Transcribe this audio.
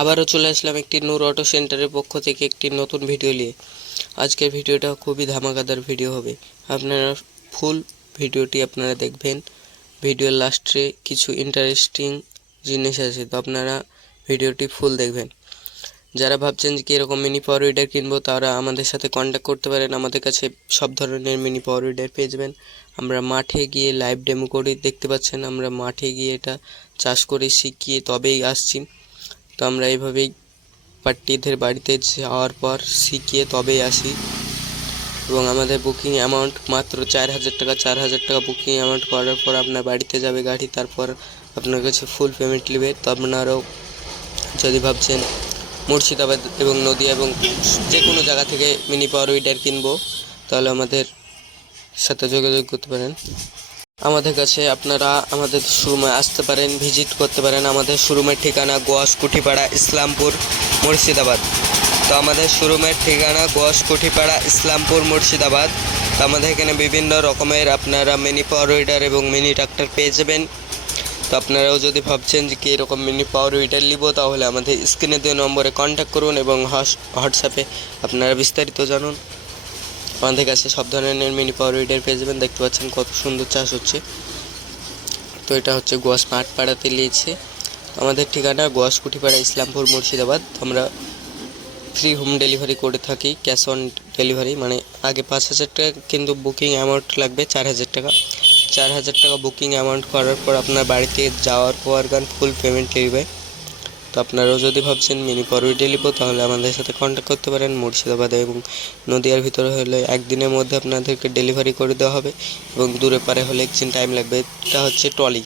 আবারও চলে আসলাম একটি নূর অটো সেন্টারের পক্ষ থেকে একটি নতুন ভিডিও নিয়ে। আজকের ভিডিওটা খুবই ধামাকাদার ভিডিও হবে। আপনারা ফুল ভিডিওটি আপনারা দেখবেন। ভিডিওর লাস্টে কিছু ইন্টারেস্টিং জিনিস আছে, তো আপনারা ভিডিওটি ফুল দেখবেন। যারা ভাবছেন যে কীরকম মিনি পাওয়ার উইডার কিনবো, তারা আমাদের সাথে কন্ট্যাক্ট করতে পারেন। আমাদের কাছে সব ধরনের মিনি পাওয়ার উইডার পেয়ে যাবেন। আমরা মাঠে গিয়ে লাইভ ডেমো করি, দেখতে পাচ্ছেন আমরা মাঠে গিয়ে এটা চাষ করে শিখিয়ে তবেই আসছি। তো আমরা এইভাবেই পার্টিদের বাড়িতে যাওয়ার পর শিখিয়ে তবেই আসি। এবং আমাদের বুকিং অ্যামাউন্ট মাত্র চার হাজার টাকা, চার হাজার টাকা বুকিং অ্যামাউন্ট করার পর আপনার বাড়িতে যাবে গাড়ি, তারপর আপনার কাছে ফুল পেমেন্ট নেবে। তো আপনারাও যদি ভাবছেন মুর্শিদাবাদ এবং নদিয়া এবং যে কোনো জায়গা থেকে মিনি পাওয়ার উইডার কিনবো, তাহলে আমাদের সাথে যোগাযোগ করতে পারেন। আমাদের কাছে আপনারা আমাদের শোরুমে আসতে পারেন, ভিজিট করতে পারেন। আমাদের শোরুমের ঠিকানা গোয়াস কুঠিপাড়া, ইসলামপুর, মুর্শিদাবাদ। তো আমাদের শোরুমের ঠিকানা গোয়াস কুঠিপাড়া, ইসলামপুর, মুর্শিদাবাদ। তো আমাদের এখানে বিভিন্ন রকমের আপনারা মিনি পাওয়ার উইডার এবং মিনি ট্রাক্টর পেয়ে যাবেন। তো আপনারাও যদি ভাবছেন যে কীরকম মিনি পাওয়ার উইডার নিব, তাহলে আমাদের স্ক্রিনে দেওয়া নম্বরে কন্ট্যাক্ট করুন এবং হোয়াটসঅ্যাপে আপনারা বিস্তারিত জানুন। আমাদের কাছে সব ধরনের মিনি পাওয়ার উইডার পেয়ে যাবেন। দেখতে পাচ্ছেন কত সুন্দর চাষ হচ্ছে। তো এটা হচ্ছে গোয়া স্মার্ট পাড়াতে নিয়েছে আমাদের ঠিকানা গোয়াস কুঠিপাড়া ইসলামপুর, মুর্শিদাবাদ। আমরা ফ্রি হোম ডেলিভারি করে থাকি ক্যাশ অন ডেলিভারি মানে আগে পাঁচ হাজার টাকা কিন্তু বুকিং অ্যামাউন্ট লাগবে চার হাজার টাকা। চার হাজার টাকা বুকিং অ্যামাউন্ট করার পর আপনার বাড়িতে যাওয়ার পর গান ফুল পেমেন্ট নেবে তো আপনারাও যদি ভাবছেন মিনি পরউইডে ডেলিপো তাহলে আমাদের সাথে কন্ট্যাক্ট করতে পারেন মুর্শিদাবাদে এবং নদিয়ার ভিতরে হলে একদিনের মধ্যে আপনাদেরকে ডেলিভারি করে দেওয়া হবে এবং দূরে পারে হলে একদিন টাইম লাগবে। এটা হচ্ছে ট্রলি